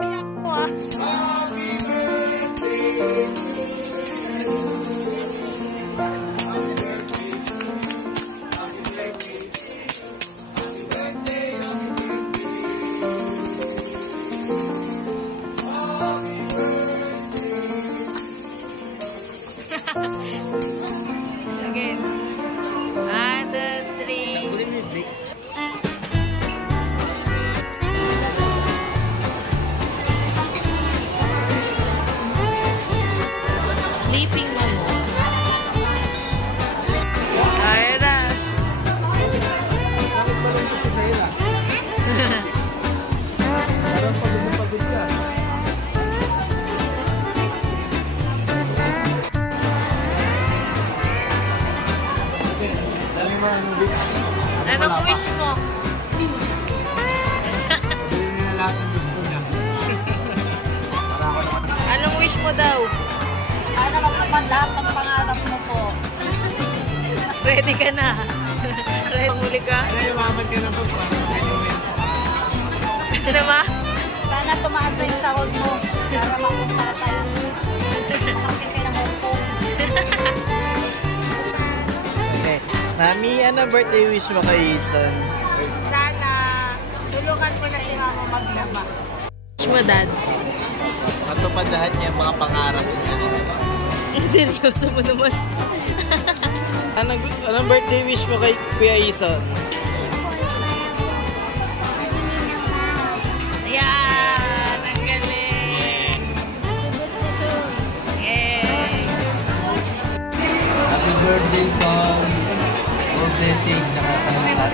Umiyak ko ah. Again. 1, 2, 3. Sleeping Momo. Kaya na. Parang pagod ka. Anong wish mo? Bilhin na lahat ng gusto niya. Anong wish mo daw? Sana magpapan lahat ng pangarap mo po. Ready ka na? Ready muli ka? Ano yung mamad ka na po? Ito na ba? Sana tumaas na yung sahod mo. Para mapunta ka tayo sa makakita ng Hong Kong. Okay. Mami, ano birthday wish mo kay Ethan? Sana tulungan mo na siya ako maglaba. Wish mo, Dad? Matupad lahat niya mga pangarap niya. Seryoso mo naman. Anong birthday wish mo kay Kuya Ethan? Ayan! Ang galing! Yay! Happy birthday, son! More blessing, nakasalamat.